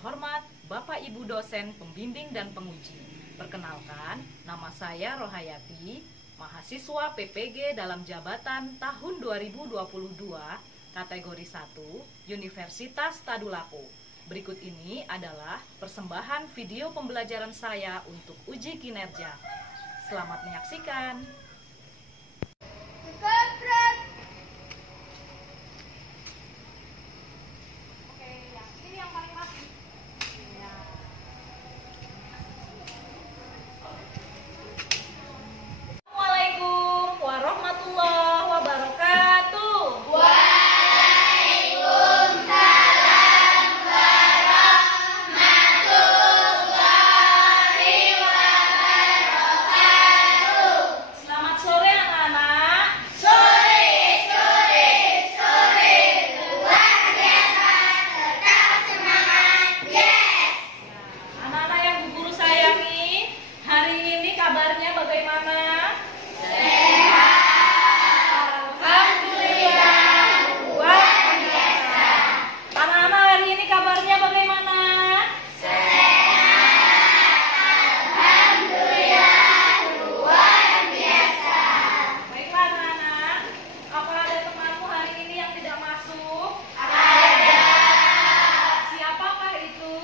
terhormat Bapak Ibu dosen, pembimbing dan penguji. Perkenalkan, nama saya Rohayati, mahasiswa PPG dalam jabatan tahun 2022, kategori 1, Universitas Tadulako. Berikut ini adalah persembahan video pembelajaran saya untuk uji kinerja. Selamat menyaksikan. Kabarnya bagaimana? Sehat. Alhamdulillah. Luar biasa. Anak-anak hari ini kabarnya bagaimana? Sehat. Alhamdulillah. Luar biasa. Baiklah anak-anak. Apa ada temanmu hari ini yang tidak masuk? Ada. Siapakah itu?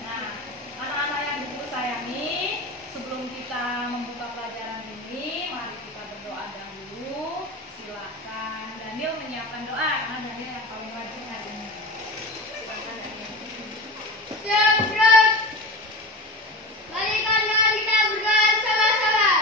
Nah, anak-anak yang ibu sayangi, sebelum kita membuka pelajaran ini, mari kita berdoa dahulu. Silakan Daniel menyiapkan doa, karena Daniel yang paling rajin hari ini. Silakan Daniel. Mari kita berdoa sama-sama.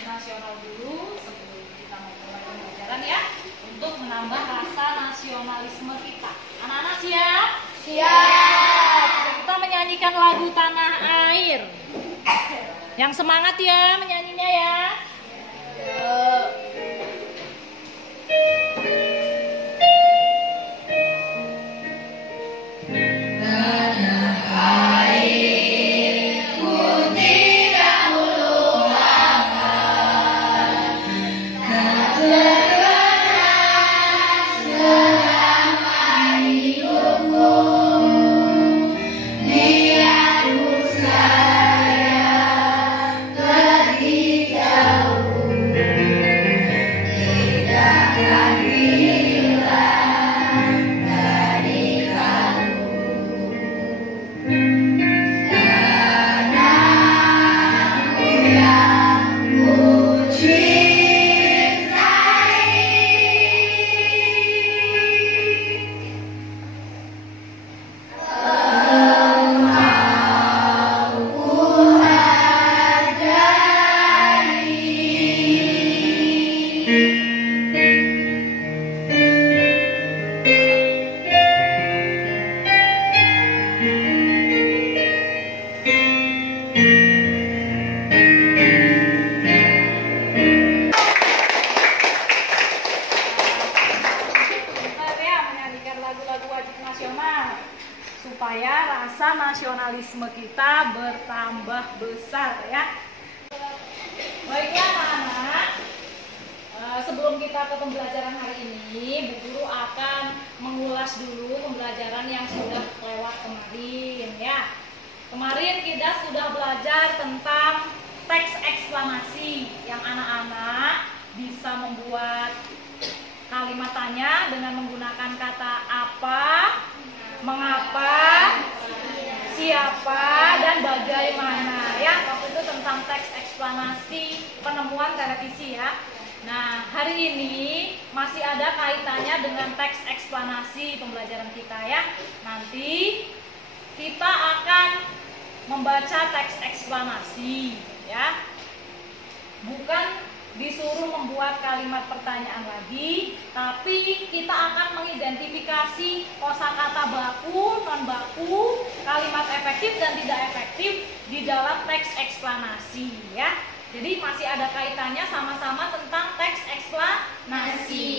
Nasional dulu sebelum kita memulai pembelajaran ya, untuk menambah rasa nasionalisme kita. Anak-anak siap? Siap. Kita menyanyikan lagu Tanah Air. Yang semangat ya menyanyinya ya. Dia supaya rasa nasionalisme kita bertambah besar ya. Baiklah anak-anak, sebelum kita ke pembelajaran hari ini, Bu Guru akan mengulas dulu pembelajaran yang sudah lewat kemarin ya. Kemarin kita sudah belajar tentang teks eksklamasi yang anak-anak bisa membuat kalimat tanya dengan menggunakan kata apa, mengapa, siapa, dan bagaimana ya. Waktu itu tentang teks eksklamasi penemuan televisi ya. Nah, hari ini masih ada kaitannya dengan teks eksplanasi pembelajaran kita ya. Nanti kita akan membaca teks eksplanasi ya. Bukan disuruh membuat kalimat pertanyaan lagi, tapi kita akan mengidentifikasi kosakata baku, non baku, kalimat efektif dan tidak efektif di dalam teks eksplanasi ya. Jadi masih ada kaitannya sama-sama tentang teks eksplanasi.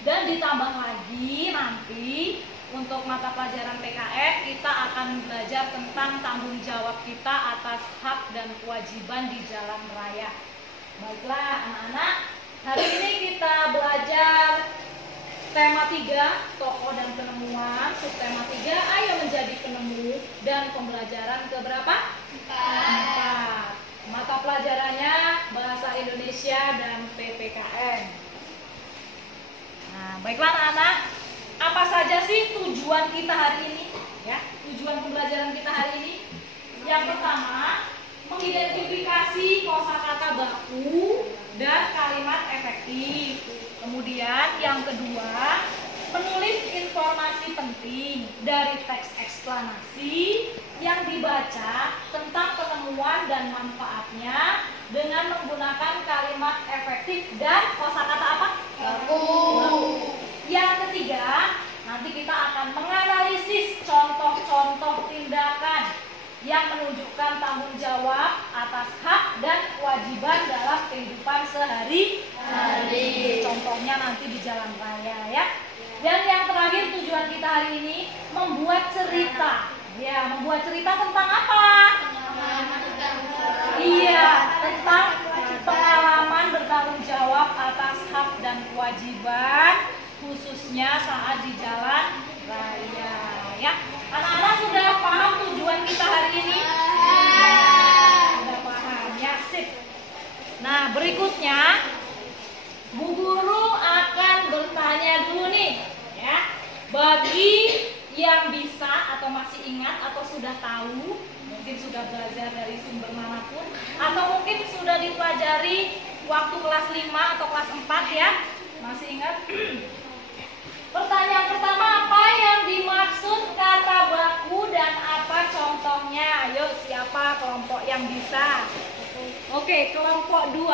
Dan ditambah lagi nanti untuk mata pelajaran PKN kita akan belajar tentang tanggung jawab kita atas hak dan kewajiban di jalan raya. Baiklah anak-anak, hari ini kita belajar tema 3, tokoh dan penemuan. Subtema 3, ayo menjadi penemu. Dan pembelajaran keberapa? 4. Mata pelajarannya Bahasa Indonesia dan PPKN. Nah, baiklah anak-anak, apa saja sih tujuan kita hari ini? Ya, tujuan pembelajaran kita hari ini. Yang pertama, mengidentifikasi kosakata baku dan kalimat efektif. Kemudian yang kedua, menulis informasi penting dari teks eksplanasi yang dibaca tentang penemuan dan manfaatnya dengan menggunakan kalimat efektif dan kosakata apa? Baku. Yang ketiga, nanti kita akan menganalisis contoh-contoh tindakan yang menunjukkan tanggung jawab atas hak dan kewajiban dalam kehidupan sehari-hari. Contohnya nanti di jalan raya ya. Dan yang terakhir tujuan kita hari ini membuat cerita. Ya, membuat cerita tentang apa? Iya, tentang pengalaman bertanggung jawab atas hak dan kewajiban khususnya saat di jalan raya ya. Anak-anak sudah paham tujuan kita hari ini? Sudah paham ya, sip. Nah, berikutnya Bu Guru akan bertanya dulu nih ya. Bagi yang bisa atau masih ingat atau sudah tahu, mungkin sudah belajar dari sumber manapun, atau mungkin sudah dipelajari waktu kelas 5 atau kelas 4 ya. Masih ingat? Pertanyaan pertama, apa yang dimaksud kata baku dan apa contohnya? Ayo, siapa kelompok yang bisa? Oke, kelompok 2.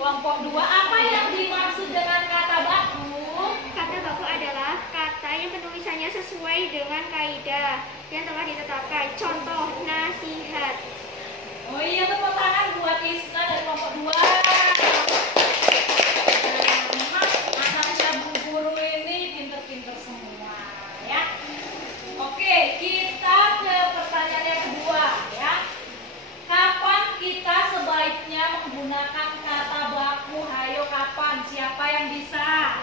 Kelompok 2, apa yang dimaksud dengan kata baku? Kata baku adalah kata yang penulisannya sesuai dengan kaidah yang telah ditetapkan. Contoh, nasihat. Oh iya, tepuk tangan buat Isna dari kelompok 2. Anak-anak Bu Guru ini pinter-pinter semua ya. Oke, kita ke pertanyaan yang kedua ya. Kapan kita sebaiknya menggunakan kata baku? Hayo kapan? Siapa yang bisa?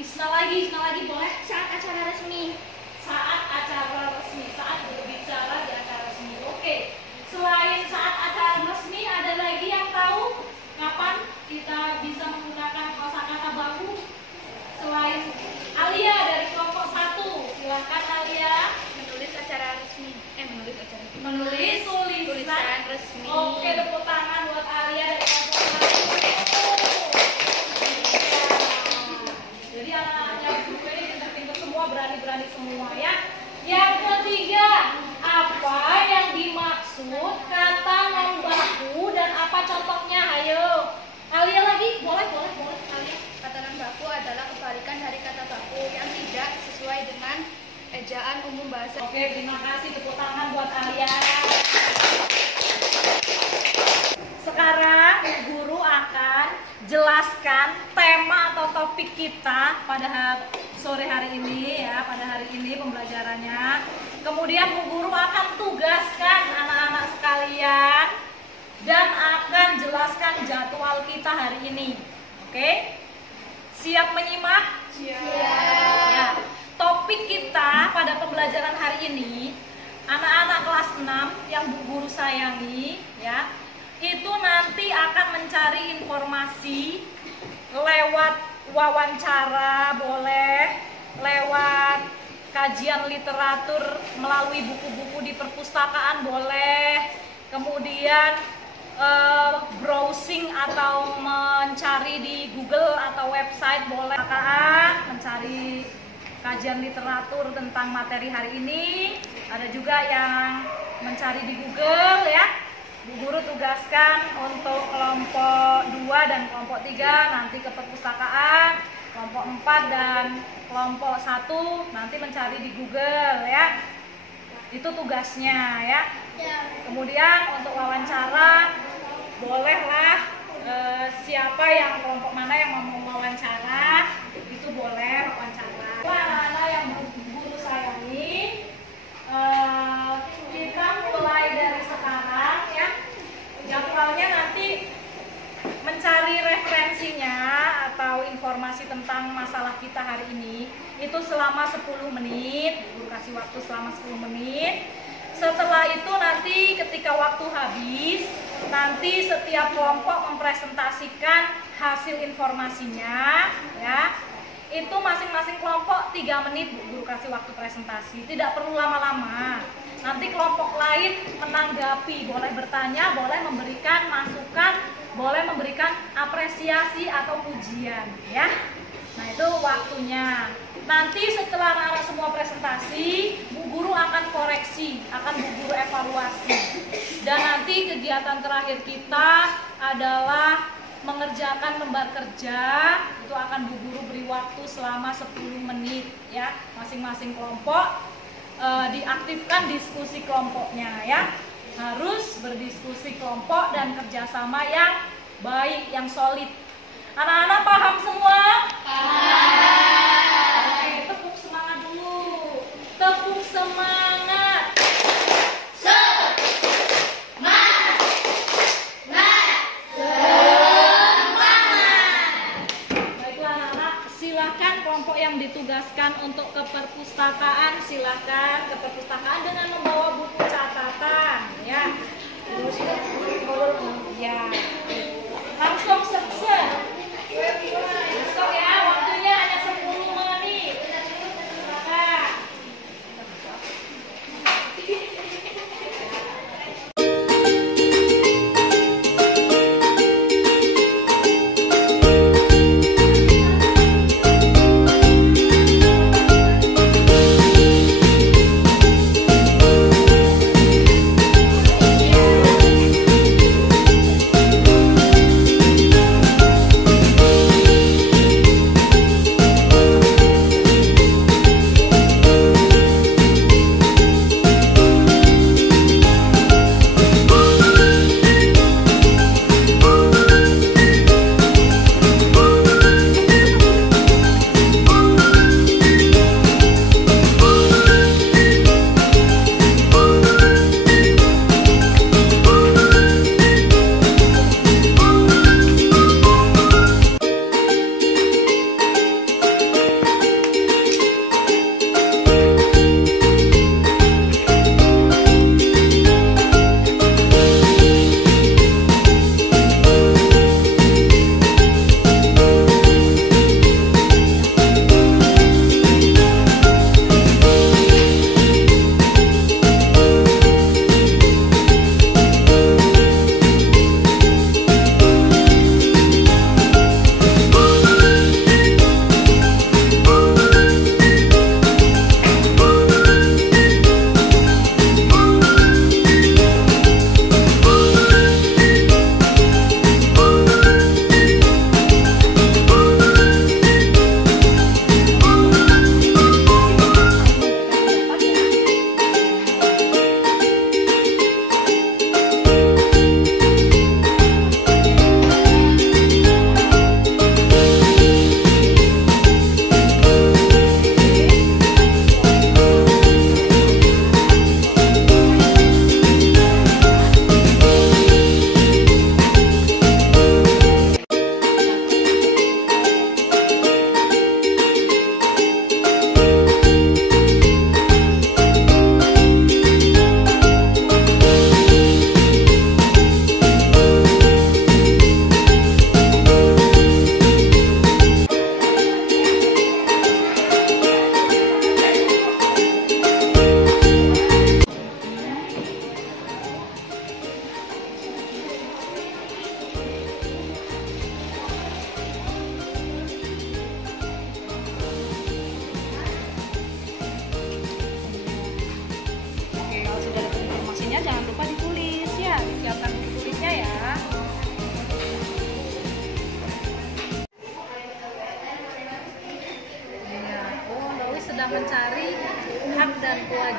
Isna lagi boleh? Saat acara resmi. Saat acara resmi, saat berbicara di acara resmi. Oke. Selain saat acara resmi, ada lagi yang tahu kapan kita bisa menggunakan kosakata baku? Selain Alia dari kelompok 1, silakan Alia. Menulis acara resmi. Menulis tulisan resmi. Oke, tepuk tangan buat Alia dari kelompok 1. Jadi anak-anaknya guru ini pintar-pintar semua, berani-berani semua ya. Yang ketiga, apa yang dimaksud kata non baku dan apa contohnya? Ayo, Alia lagi, boleh Alia. Kata non baku adalah kebalikan dari kata baku yang tidak sesuai dengan ejaan umum bahasa. Oke, terima kasih, tepuk tangan buat Alia. Sekarang guru akan jelaskan tema atau topik kita pada sore hari ini ya, pada hari ini pembelajarannya. Kemudian Bu Guru akan tugaskan anak-anak sekalian dan akan jelaskan jadwal kita hari ini. Oke? Siap menyimak? Siap. Ya. Topik kita pada pembelajaran hari ini, anak-anak kelas 6 yang Bu Guru sayangi, ya, itu nanti akan mencari informasi lewat wawancara boleh, lewat kajian literatur melalui buku-buku di perpustakaan boleh, kemudian browsing atau mencari di Google atau website boleh, mencari kajian literatur tentang materi hari ini. Ada juga yang mencari di Google, ya. Bu Guru tugaskan untuk kelompok 2 dan kelompok 3 nanti ke perpustakaan, kelompok 4 dan kelompok 1 nanti mencari di Google, ya. Itu tugasnya, ya. Kemudian untuk wawancara bolehlah siapa yang kelompok mana yang mau wawancara itu boleh wawancara. Anak-anak yang Bu Guru sayangi, kita mulai dari sekarang, ya. Jadwalnya nanti mencari referensinya atau informasi tentang masalah kita hari ini itu selama 10 menit. Bu Guru kasih waktu selama 10 menit. Setelah itu nanti ketika waktu habis, nanti setiap kelompok mempresentasikan hasil informasinya, ya. Itu masing-masing kelompok 3 menit Bu Guru kasih waktu presentasi, tidak perlu lama-lama. Nanti kelompok lain menanggapi, boleh bertanya, boleh memberikan masukan, boleh memberikan apresiasi atau pujian, ya. Nah, itu waktunya. Nanti setelah anak-anak semua presentasi, Bu Guru akan koreksi, akan Bu Guru evaluasi. Dan nanti kegiatan terakhir kita adalah mengerjakan lembar kerja. Itu akan Bu Guru beri waktu selama 10 menit, ya. Masing-masing kelompok diaktifkan diskusi kelompoknya, ya. Harus berdiskusi kelompok dan kerjasama yang baik, yang solid. Anak-anak paham semua? Paham. Oke, tepuk semangat dulu. Tepuk semangat. Kelompok yang ditugaskan untuk ke perpustakaan, silahkan ke perpustakaan dengan membawa buku catatan, ya. Terus ya, langsung stop ya, waktunya hanya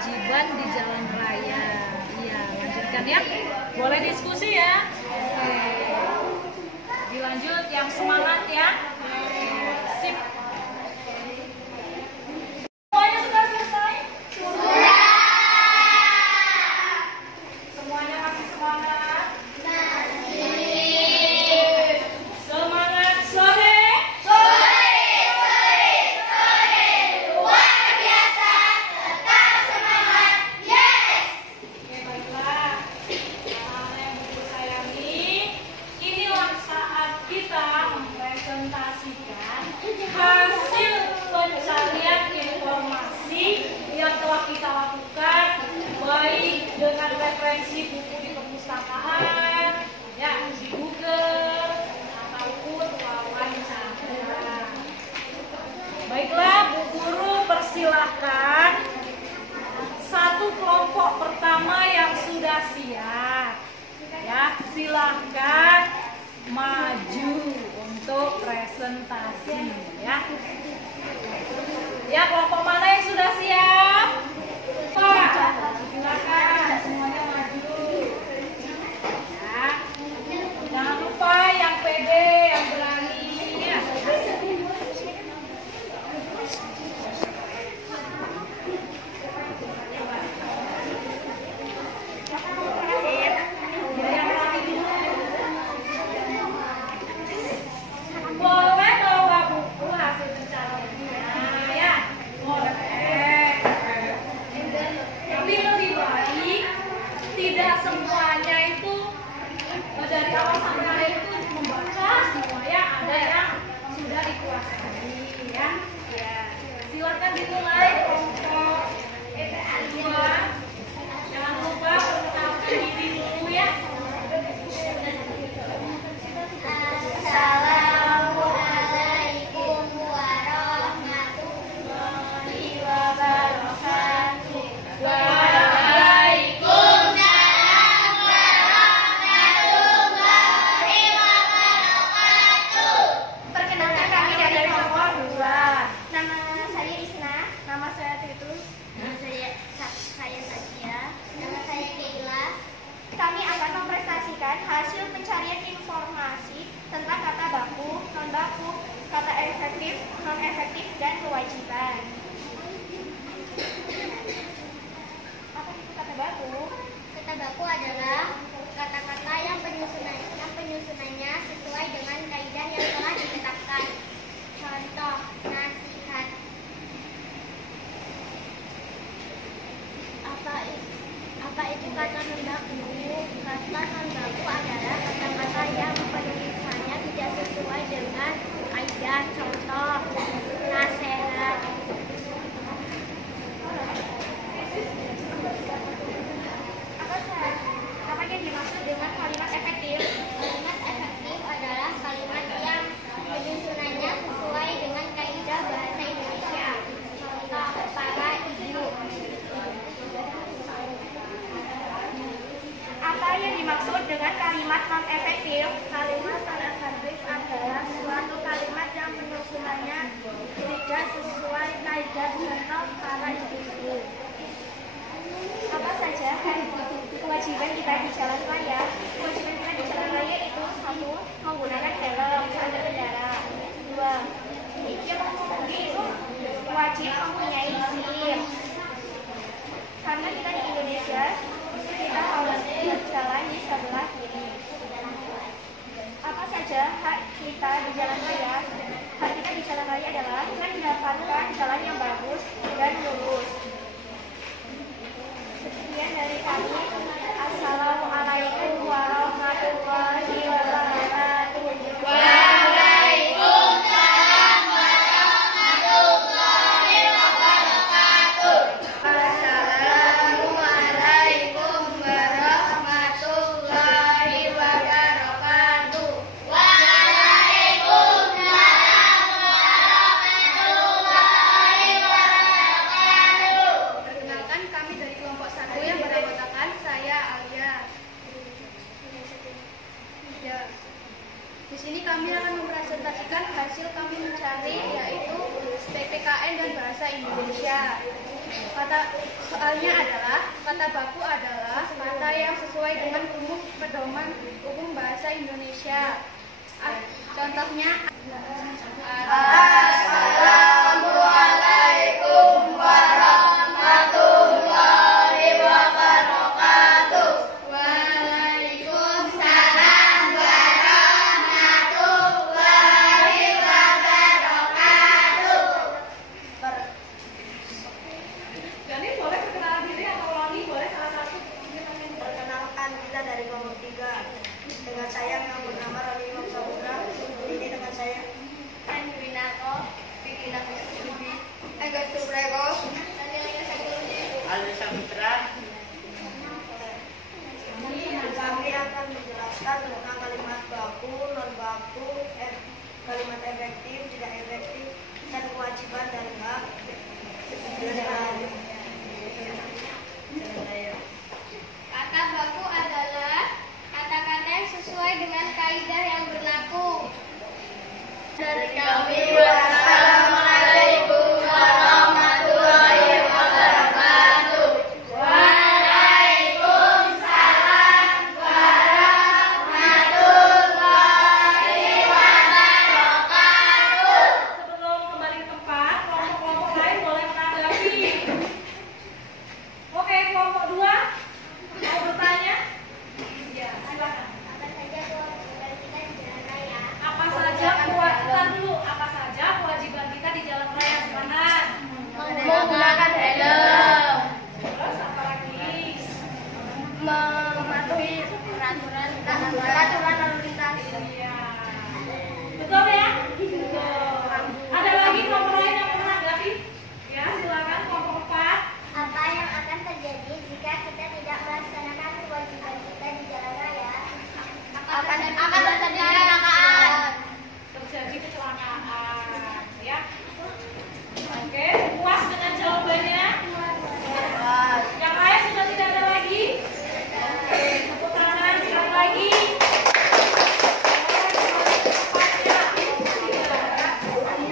kewajiban di jalan raya. Iya, lanjutkan ya. Boleh diskusi ya. Oke. Dilanjut yang semangat ya. Sip. Semuanya sudah selesai? Sudah. Semuanya masih semangat? Semangat sore. Luar biasa, tetap semangat. Yes. Oke, baiklah. Anak-anak yang Ibu sayangi, inilah saat kita mempresentasikan hasil pencarian informasi yang telah kita lakukan, baik dengan referensi buku di perpustakaan, ya di Google, ataupun wawancara. Baiklah, Bu Guru persilahkan satu kelompok pertama yang sudah siap. Ya, silahkan maju untuk presentasi ya. Ya, kelompok mana yang sudah siap? Pak, silakan semuanya maju. Ya. Jangan lupa yang pede, yang berani ya. Boleh bawa buku hasil pencariannya ya, boleh. Tapi lebih baik tidak semuanya itu dari awal sampai akhir itu membaca semua ya, ada yang sudah dikuasai ya. Ya, silakan dimulai kelompok dua. Jangan lupa perkenalkan diri dulu ya. Assalamualaikum warahmatullahi wabarakatuh. Waalaikumsalam warahmatullahi wabarakatuh. Perkenalkan kami dari kelompok 2. Nama saya Isna. Nama saya Titus. Nama saya Sadia. Nama saya Keila. Kami akan mempresentasikan hasil pencarian informasi tentang kata baku, non baku, kata efektif, non efektif, dan kewajiban. Apa itu kata baku? Kata baku adalah kata-kata yang penyusunannya sesuai dengan kaidah yang telah ditetapkan. Contoh, nasihat. Apa itu kata non baku? Kata non baku adalah kata-kata yang penulisannya tidak sesuai dengan kaidah. Contoh, nasihat. Apa yang dimaksud dengan kalimat efektif? Kalimat efektif adalah kalimat yang penyusunannya sesuai dengan kaidah bahasa Indonesia. Contoh, para ibu. Apa yang dimaksud dengan kalimat non-efektif? Kalimat non-efektif adalah suatu kalimat yang penyusunannya tidak sesuai kaidah. Contoh, para ibu. Apa saja kewajiban kita di jalan raya? Kewajiban kita di jalan raya itu: 1. Menggunakan helm saat berkendara. 2. Wajib mempunyai SIM. Karena kita di Indonesia, kita harus berjalan di sebelah kiri. Apa saja hak kita di jalan raya? Hak kita di jalan raya adalah mendapatkan jalan yang bagus dan lurus. Sekian dari kami. Assalamualaikum warahmatullahi wabarakatuh. Waalaikumsalam warahmatullahi wabarakatuh. Assalamualaikum warahmatullahi wabarakatuh. Waalaikumsalam warahmatullahi wabarakatuh. Perkenalkan, kami dari kelompok 1 yang beranggotakan saya Alia. Di sini kami akan mempresentasikan hasil kami mencari, yaitu PPKN dan bahasa Indonesia. Soalnya adalah kata baku adalah kata yang sesuai dengan rumus pedoman hukum bahasa Indonesia. Contohnya Assalamualaikum warahmatullahi wabarakatuh. Waalaikumsalam warahmatullahi wabarakatuh. Jadi boleh perkenalan diri atau ulangi, boleh salah satu. Perkenalkan, kita dari kelompok 3. Dengan saya yang bernama Rani Imam Saputra. Ini dengan saya Winarto, Vicky Nafisubi, Agus Tubrego, Alwi Saputra. Kami akan menjelaskan tentang kalimat baku, non baku, kalimat efektif, tidak efektif, dan kewajiban dan hak. Kata baku adalah kata-kata yang sesuai dengan kaidah yang berlaku. Dari kami, wassalamualaikum warahmatullahi wabarakatuh. Waalaikumsalam warahmatullahi wabarakatuh. Sebelum kembali ke tempat, kelompok-kelompok lain boleh menanggapi. Oke, kelompok 2 mau bertanya? Ya, silakan. Apa saja kewajiban dulu? Apa saja kewajiban kita di jalan raya sekarang? Menggunakan helm, Terus apa lagi? mematuhi peraturan lalu lintas. Iya. Betul ya? Betul. Ada lagi kelompok lain yang mau menanggapi? Ya, silakan kelompok 4. Apa yang akan terjadi jika kita tidak melaksanakan kewajiban kita di jalan raya? Akan terjadi kecelakaan. Terjadi kecelakaan, ya. Oke, puas dengan jawabannya? Yang lain sudah tidak ada lagi? Oke, tepuk tangan sekali lagi.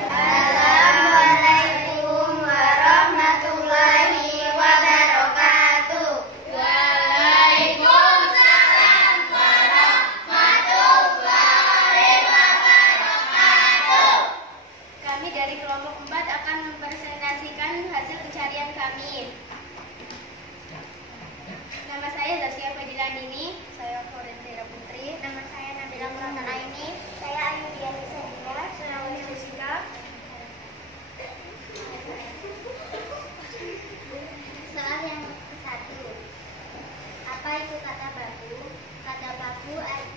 Assalamualaikum warahmatullahi wabarakatuh. Waalaikumsalam warahmatullahi wabarakatuh. Kami dari kelompok 4 akan mempresentasikan hasil pencarian kami. Nama saya Zaskia Fadilandini, saya Florentira Putri. Nama saya Nabila Murata Aini. Saya Ayu Diani Sadila. Sulawesi Jessica. Soal yang ke-1. Apa itu kata baku? Kata baku adalah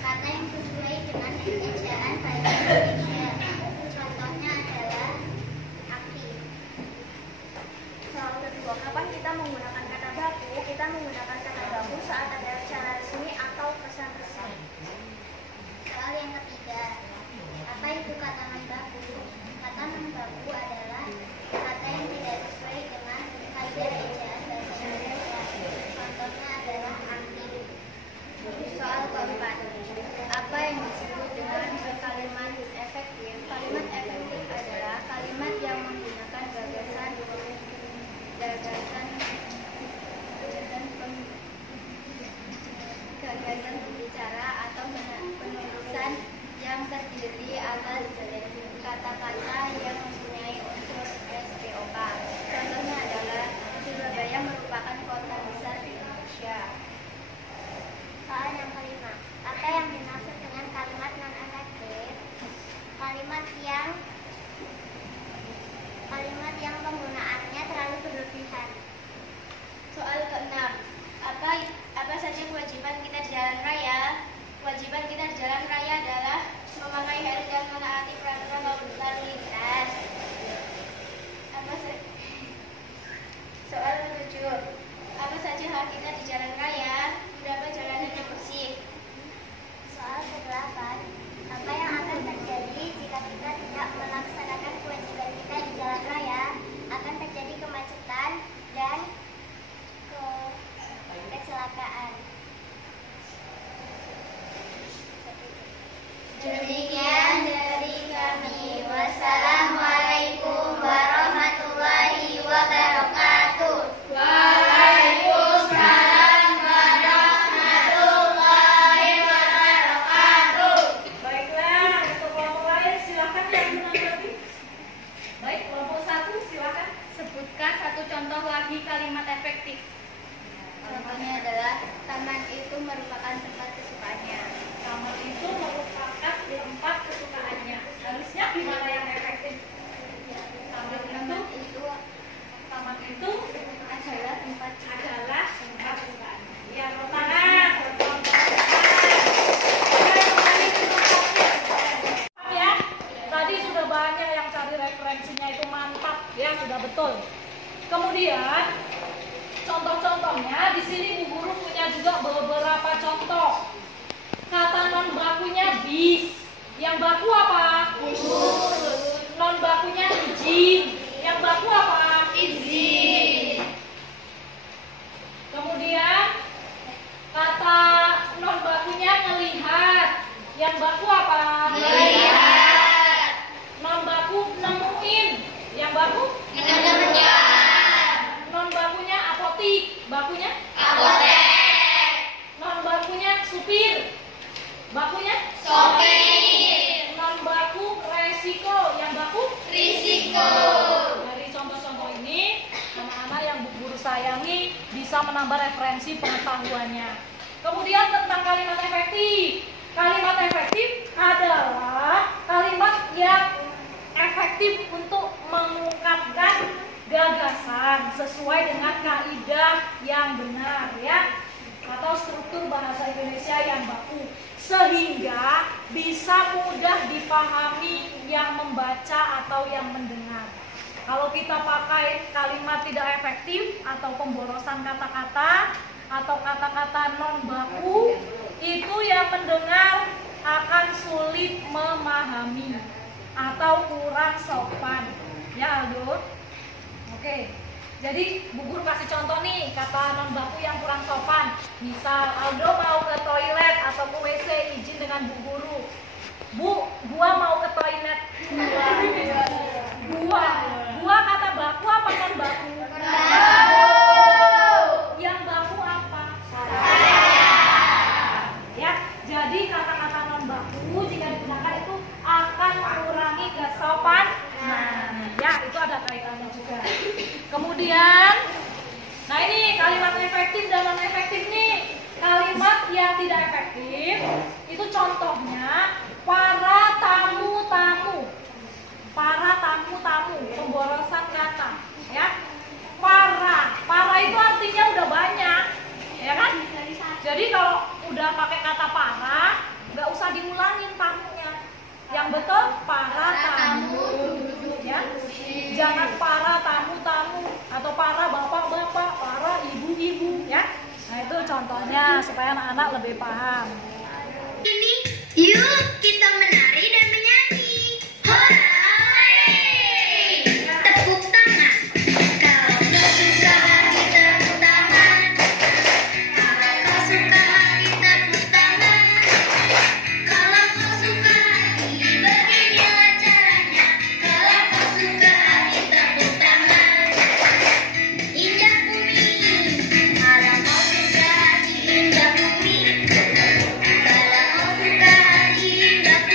kata yang sesuai dengan ejaan bahasa Indonesia. Contohnya adalah aktif. Soal kedua, kapan kita menggunakan kata baku? Kita menggunakan kata baku saat ada acara resmi atau pesan resmi. Soal yang ketiga, apa itu kata non baku? Kata non baku adalah kata yang tidak sesuai dengan kaidah ejaan bahasa Indonesia. Contohnya adalah aktif. Soal keempat, apa yang disebut dengan kalimat efektif? Kalimat efektif adalah kalimat yang menggunakan gagasan arti kalimat efektif? Contohnya adalah taman itu merupakan tempat kesukaannya. Taman itu merupakan tempat kesukaannya. Harusnya gimana yang efektif? Taman itu Adalah tempat kesukaan. Ya, tangan. Ya, tadi sudah banyak yang cari referensinya, itu mantap ya, sudah betul. Kemudian contoh-contohnya di sini Bu Guru punya juga beberapa contoh. Kata non bakunya bis, yang baku apa? Non bakunya izin, yang baku apa? izin. Kemudian kata non bakunya ngelihat, yang baku apa? Melihat. Non baku nemuin, yang baku? Menemukan. Non bakunya apotik, bakunya? Apotek. Non bakunya supir, bakunya? Sopir. Non baku resiko, yang baku? Risiko. Dari contoh-contoh ini, anak-anak yang Bu Guru sayangi bisa menambah referensi pengetahuannya. Kemudian tentang kalimat efektif. Kalimat efektif adalah kalimat yang efektif untuk mengungkapkan gagasan sesuai dengan kaidah yang benar ya, atau struktur bahasa Indonesia yang baku, sehingga bisa mudah dipahami yang membaca atau yang mendengar. Kalau kita pakai kalimat tidak efektif atau pemborosan kata-kata atau kata-kata non baku, itu yang mendengar akan sulit memahami atau kurang sopan. Ya Aldo? Oke. Jadi Bu Guru kasih contoh nih kata non baku yang kurang sopan. Misal Aldo mau ke toilet atau ke WC, izin dengan Bu Guru. Bu, gua mau ke toilet. Gua kata baku apa non baku? Yang baku apa? Ya, jadi kata-kata non baku jika digunakan itu akan mengurangi kesopanan. Ya, itu ada kaitannya juga. Kemudian, nah ini kalimat efektif dan non efektif nih. Kalimat yang tidak efektif itu contohnya para tamu-tamu. Para tamu-tamu, pemborosan kata, ya. Para itu artinya udah banyak, ya kan? Jadi kalau udah pakai kata para, nggak usah diulangin tamunya. Yang betul para tamu, ya. Jangan para tamu-tamu atau para bapak-bapak, para ibu-ibu, ya. Nah itu contohnya supaya anak-anak lebih paham. Ini, yuk kita menari dan menyanyi. Hore! Tepuk tangan. Kalau kau suka hati tepuk tangan. Kalau kau suka hati tepuk tangan. Kalau kau suka hati beginilah caranya. Kalau kau suka hati tepuk tangan. Injak bumi. Kalau kau suka hati injak bumi. Kalau kau suka hati injak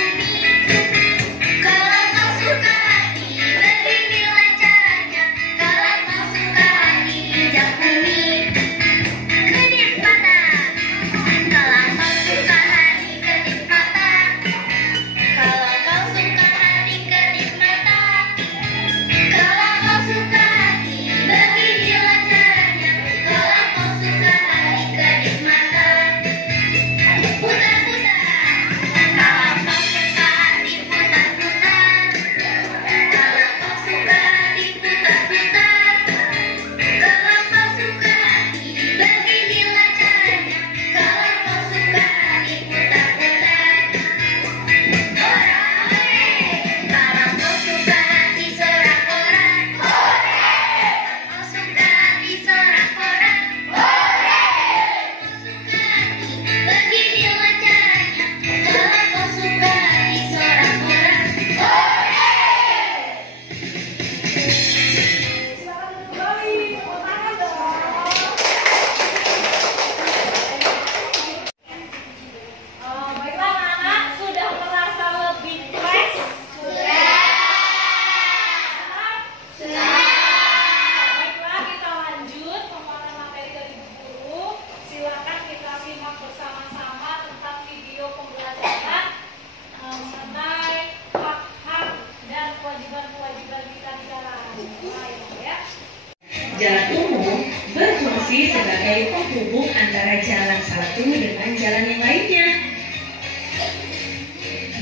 berfungsi sebagai penghubung antara jalan satu dengan jalan yang lainnya.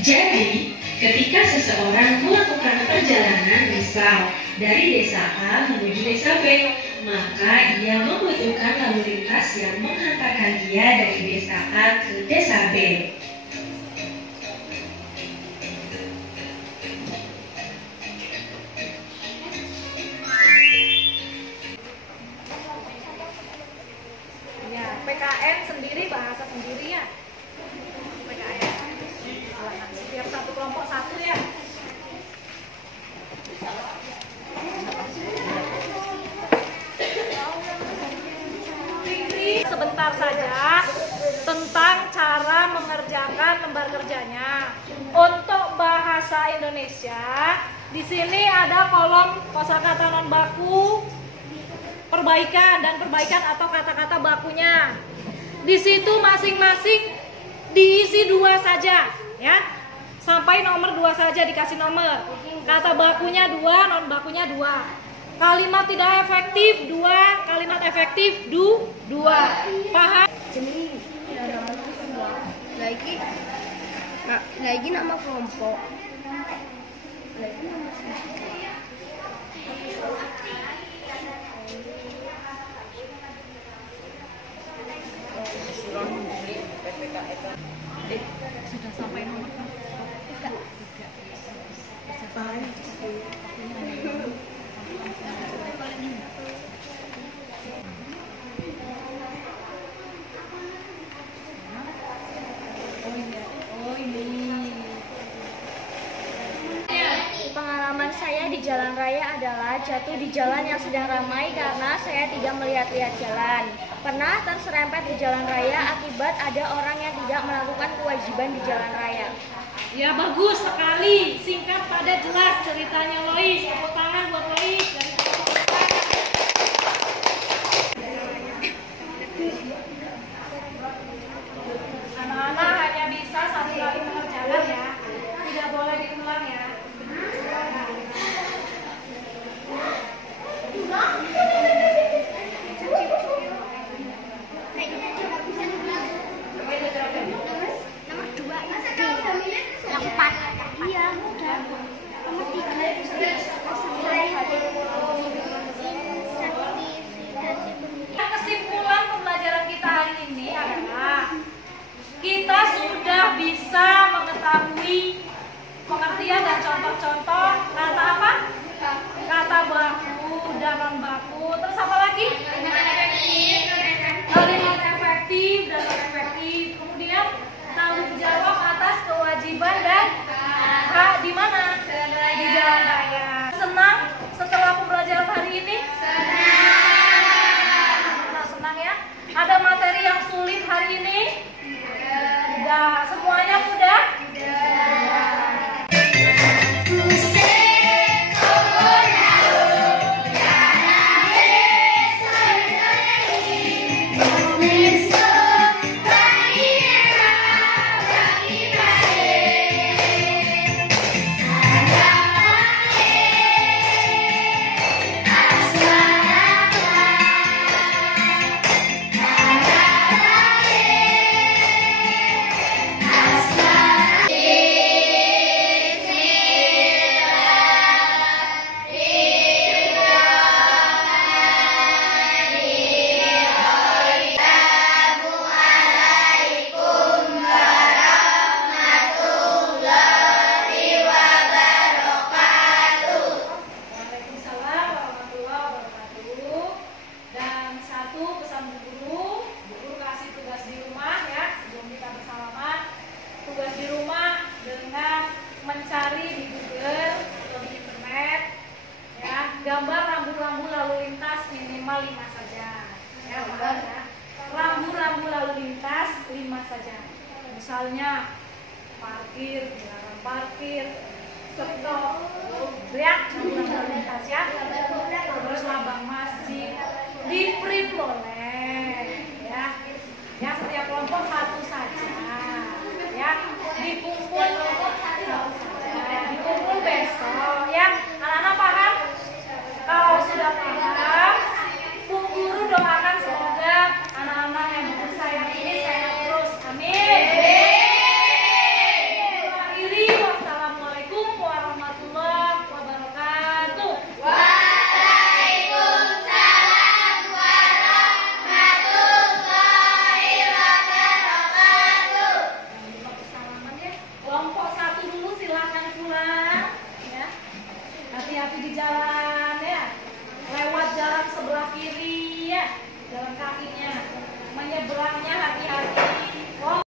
Jadi, ketika seseorang melakukan perjalanan misal dari desa A menuju desa B, maka ia membutuhkan lalu lintas yang menghantarkan dia dari desa A ke desa B. Ya, PKN sendiri bahasa sendiri ya. PKN. Setiap satu kelompok satu ya. Sebentar saja tentang cara mengerjakan lembar kerjanya. Untuk bahasa Indonesia, di sini ada kolom kosakata non baku, perbaikan dan perbaikan atau kata-kata bakunya. Di situ masing-masing diisi 2 saja, ya. Sampai nomor 2 saja dikasih nomor. Kata bakunya 2, non bakunya 2. Kalimat tidak efektif 2, kalimat efektif 2. Paham? Lagi nama kelompok. Sudah sampai nomor 3. Pengalaman saya di jalan raya adalah jatuh di jalan yang sedang ramai karena saya tidak melihat-lihat jalan. Pernah terserempet di jalan raya akibat ada orang yang tidak melakukan kewajiban di jalan raya. Ya, bagus sekali. Singkat, padat, jelas ceritanya Lois. Tepuk tangan buat Lois. Anak-anak hanya bisa 1 kali mengerjakan ya. Tidak boleh diulang ya. Kesimpulan pembelajaran kita hari ini adalah kita sudah bisa mengetahui pengertian dan contoh-contoh kata apa? Kata baku dan non baku. Terus apa lagi? Kalimat efektif dan non efektif. Kemudian tanggung jawab atas kewajiban dan hak di mana? Di jalan raya. Senang setelah pembelajaran hari ini? Senang ya? Ada materi yang sulit hari ini? Udah. Semuanya mudah? Mencari di Google atau di internet ya, gambar rambu-rambu lalu lintas minimal 5 saja ya, paham ya. Rambu-rambu lalu lintas 5 saja, misalnya parkir, dilarang parkir, stop, teriak rambu-rambu lalu lintas ya, terus lambang masjid, di print boleh ya, ya setiap kelompok 1 saja ya, dikumpul besok ya. Anak-anak paham? Kalau sudah paham, Bu Guru doakan semua hati-hati di jalan ya. Lewat jalan sebelah kiri ya, jalan kakinya. Menyeberangnya hati-hati.